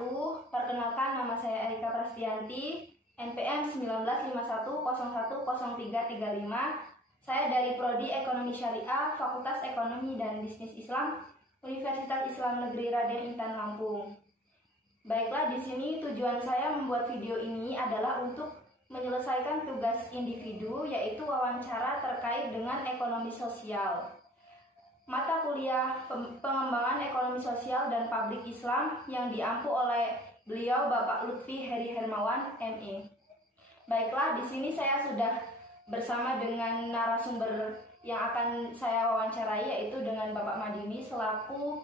wabarakatuh. Perkenalkan, nama saya Erika Prastianti, NPM 1951010335. Saya dari Prodi Ekonomi Syariah, Fakultas Ekonomi dan Bisnis Islam, Universitas Islam Negeri Raden Intan Lampung. Baiklah, di sini tujuan saya membuat video ini adalah untuk menyelesaikan tugas individu, yaitu wawancara terkait dengan ekonomi sosial. Mata kuliah pengembangan ekonomi sosial dan publik Islam yang diampu oleh beliau Bapak Lutfi Heri Hermawan, ME. Baiklah, di sini saya sudah bersama dengan narasumber yang akan saya wawancarai, yaitu dengan Bapak Madini selaku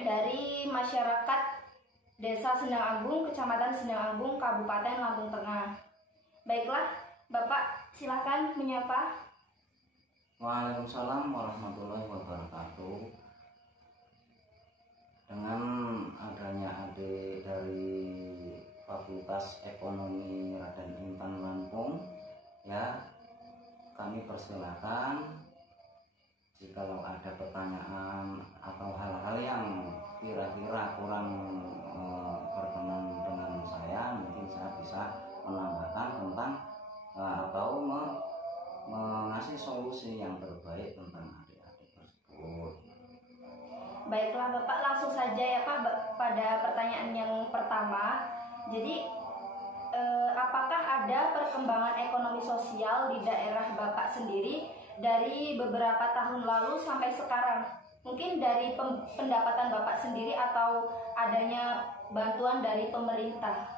dari masyarakat Desa Sendang Agung, Kecamatan Sendang Agung, Kabupaten Lampung Tengah. Baiklah, Bapak silakan menyapa. Waalaikumsalam warahmatullahi wabarakatuh. Dengan adanya adik dari Fakultas Ekonomi Raden Intan Lampung, ya, kami persilakan jikalau ada pertanyaan atau hal-hal yang kira-kira kurang berkenan dengan saya, mungkin saya bisa menambahkan tentang atau mengasih solusi yang terbaik tentang adik-adik tersebut. Baiklah Bapak, langsung saja ya Pak pada pertanyaan yang pertama. Jadi apakah ada perkembangan ekonomi sosial di daerah Bapak sendiri dari beberapa tahun lalu sampai sekarang? Mungkin dari pendapatan Bapak sendiri atau adanya bantuan dari pemerintah?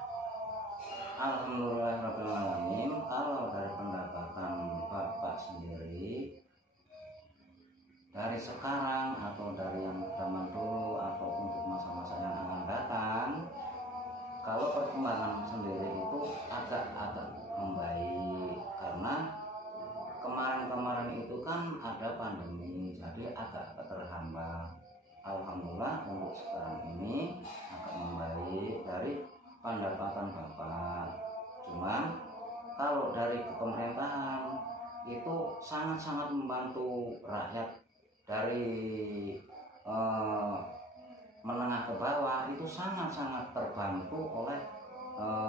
Alhamdulillahirrahmanirrahim. Kalau dari pendapatan Bapak sendiri, dari sekarang atau dari yang zaman dulu atau untuk masa-masa yang akan datang, kalau perkembangan sendiri itu agak membaik, karena kemarin itu kan ada pandemi, jadi agak terhambat. Alhamdulillah untuk sekarang ini agak membaik dari pendapatan Bapak. Cuman kalau dari pemerintahan itu sangat-sangat membantu rakyat, dari menengah ke bawah itu sangat-sangat terbantu oleh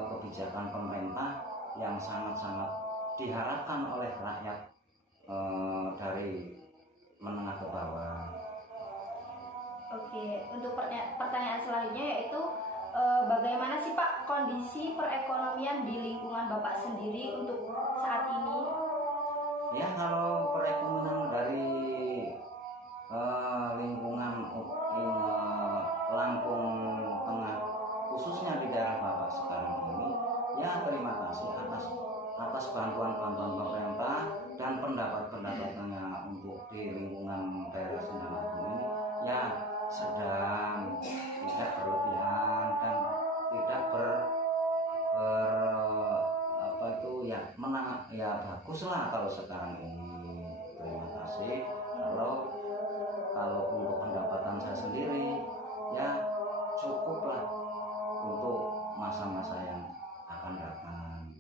kebijakan pemerintah yang sangat-sangat diharapkan oleh rakyat dari menengah ke bawah. Oke, untuk pertanyaan selanjutnya yaitu bagaimana sih Pak kondisi perekonomian di lingkungan Bapak sendiri untuk saat ini? Ya, kalau perekonomian dari lingkungan Lampung Tengah, khususnya di daerah Bapak sekarang ini, ya terima kasih atas bantuan-bantuan pemerintah dan pendapat-pendapatnya untuk di lingkungan daerah Sendang Agung ini, ya sedang, tidak berlebihan dan tidak ya baguslah kalau sekarang ini. Terima kasih. Kalau untuk pendapatan saya sendiri, ya cukuplah untuk masa-masa yang akan datang.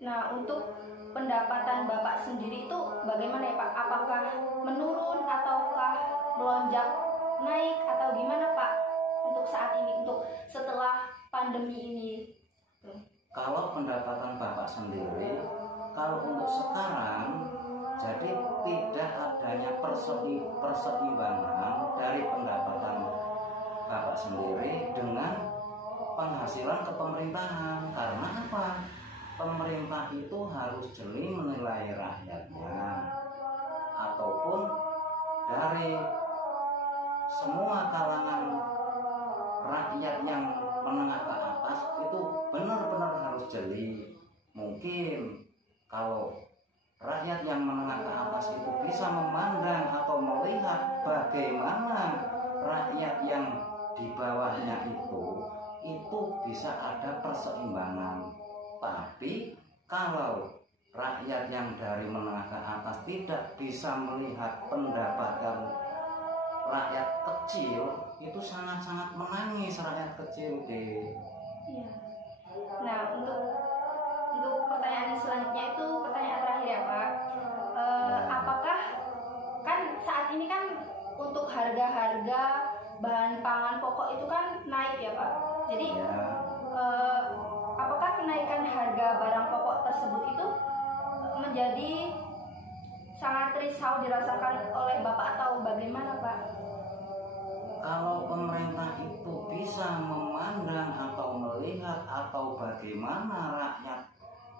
Nah, untuk pendapatan Bapak sendiri itu bagaimana ya Pak? Apakah menurun ataukah melonjak naik atau gimana Pak untuk saat ini, untuk setelah pandemi ini? Kalau pendapatan Bapak sendiri, kalau untuk sekarang, jadi tidak adanya perseimbangan dari pendapatan Bapak sendiri dengan penghasilan kepemerintahan. Karena apa? Pemerintah itu harus jeli menilai rakyatnya, ataupun dari semua kalangan rakyat yang menengah ke atas itu benar-benar harus jeli. Mungkin kalau rakyat yang menengah ke atas itu bisa memandang atau melihat bagaimana rakyat yang di bawahnya itu bisa ada perseimbangan. Tapi kalau rakyat yang dari menengah ke atas tidak bisa melihat pendapatan rakyat kecil, itu sangat-sangat menangis rakyat kecil deh. Iya. Nah, untuk pertanyaan selanjutnya itu pertanyaan terakhir ya Pak. Apakah kan saat ini kan untuk harga-harga bahan pangan pokok itu kan naik ya Pak. Jadi Ya. apakah kenaikan harga barang pokok tersebut itu menjadi sangat risau dirasakan oleh Bapak atau bagaimana Pak? Kalau pemerintah itu bisa memandang atau melihat atau bagaimana rakyat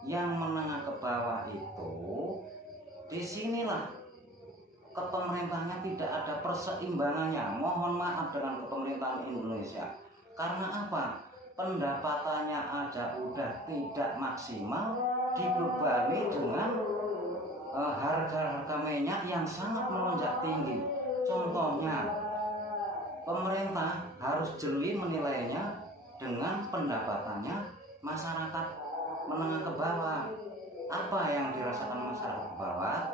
yang menengah ke bawah itu, disinilah kepemerintahannya tidak ada perseimbangannya. Mohon maaf dengan kepemerintahan Indonesia. Karena apa? Pendapatannya aja udah tidak maksimal, dibebani dengan harga-harga minyak yang sangat melonjak tinggi. Contohnya, pemerintah harus jeli menilainya dengan pendapatannya masyarakat menengah ke bawah. Apa yang dirasakan masyarakat ke bawah?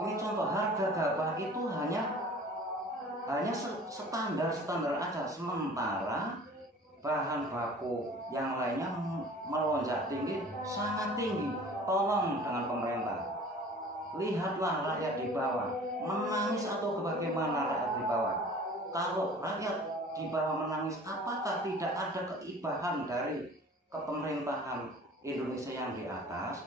Ini contoh, harga gabah itu hanya standar aja, sementara bahan baku yang lainnya melonjak tinggi, sangat tinggi. Tolong dengan pemerintah, lihatlah rakyat di bawah menangis atau bagaimana rakyat di bawah. Kalau rakyat di bawah menangis, apakah tidak ada keibahan dari kepemerintahan Indonesia yang di atas?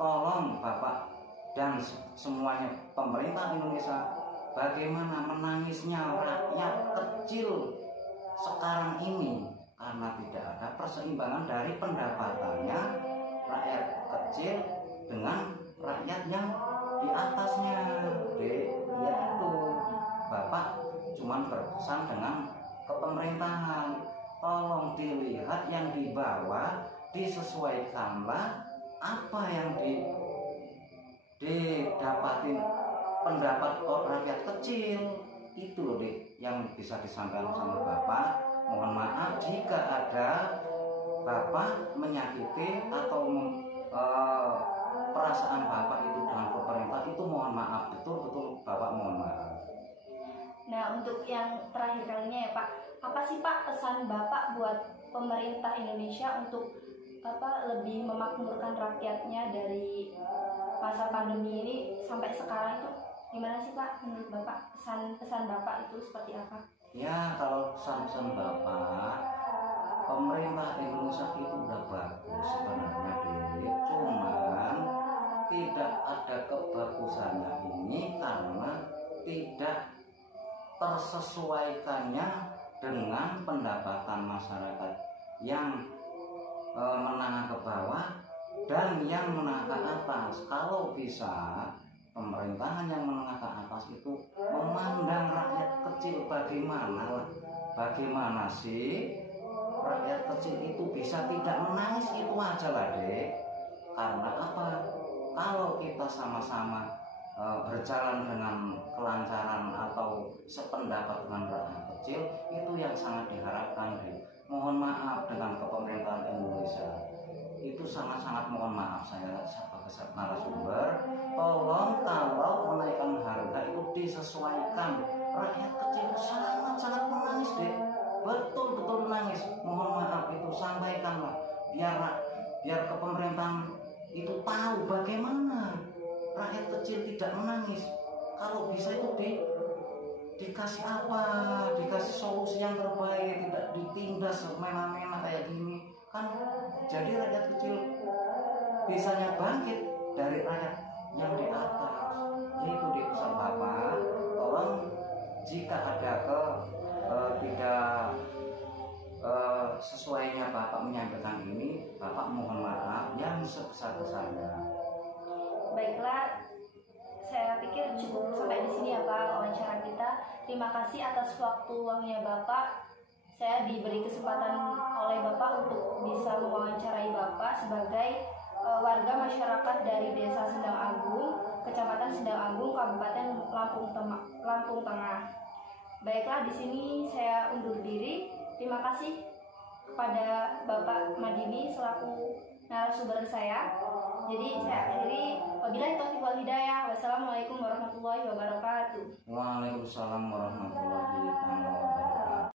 Tolong Bapak dan semuanya pemerintah Indonesia, bagaimana menangisnya rakyat kecil sekarang ini karena tidak ada perseimbangan dari pendapatannya rakyat kecil dengan rakyat yang di atasnya. Ya itu, Bapak cuman berpesan dengan kepemerintahan, tolong dilihat yang di bawah, disesuaikanlah apa yang didapatin pendapat rakyat kecil itu loh yang bisa disampaikan sama Bapak. Mohon maaf jika ada Bapak menyakiti atau perasaan Bapak itu dengan pemerintah, itu mohon maaf, betul-betul Bapak mohon maaf. Nah, untuk yang terakhir kalinya ya Pak, apa sih Pak pesan Bapak buat pemerintah Indonesia untuk lebih memakmurkan rakyatnya dari masa pandemi ini sampai sekarang itu gimana sih Pak menurut Bapak? Pesan Bapak itu seperti apa? Ya, kalau pesan Bapak, pemerintah Indonesia itu udah bagus sebenarnya cuman tidak ada kebagusannya ini karena tidak tersesuaikannya dengan pendapatan masyarakat yang menengah ke bawah dan yang menengah ke atas. Kalau bisa pemerintahan yang menengah ke atas itu memandang rakyat kecil, bagaimana sih rakyat kecil itu bisa tidak menangis, itu aja lah Dek. Karena apa? Kalau kita sama-sama berjalan dengan kelancaran atau sependapat dengan rakyat kecil, itu yang sangat diharapkan Dek. Mohon maaf dengan kepemerintahan Indonesia, itu sangat-sangat mohon maaf saya sebagai narasumber, tolong kalau menaikkan harga itu disesuaikan. Rakyat kecil sangat-sangat menangis Dek, betul-betul menangis. Mohon maaf itu sampaikanlah biar kepemerintahan itu tahu bagaimana rakyat kecil tidak menangis. Kalau bisa itu dikasih apa, dikasih solusi yang terbaik, tidak ditindas semena-mena kayak gini kan. Jadi rakyat kecil bisanya bangkit dari rakyat yang di atas. Yaitu di pesan Bapak, tolong jika ada tidak sesuainya Bapak menyampaikan ini, Bapak mohon maaf yang sebesar-besarnya. Baiklah, saya pikir cukup sampai di sini ya Pak wawancara kita. Terima kasih atas waktu luangnya Bapak. Saya diberi kesempatan oleh Bapak untuk bisa mewawancarai Bapak sebagai warga masyarakat dari Desa Sendang Agung, Kecamatan Sendang Agung, Kabupaten Lampung Tengah. Baiklah, di sini saya undur diri. Terima kasih kepada Bapak Madini selaku narasumber saya. Jadi saya akhiri, wabillahi taufiq wal hidayah. Wassalamualaikum warahmatullahi wabarakatuh. Waalaikumsalam warahmatullahi wabarakatuh.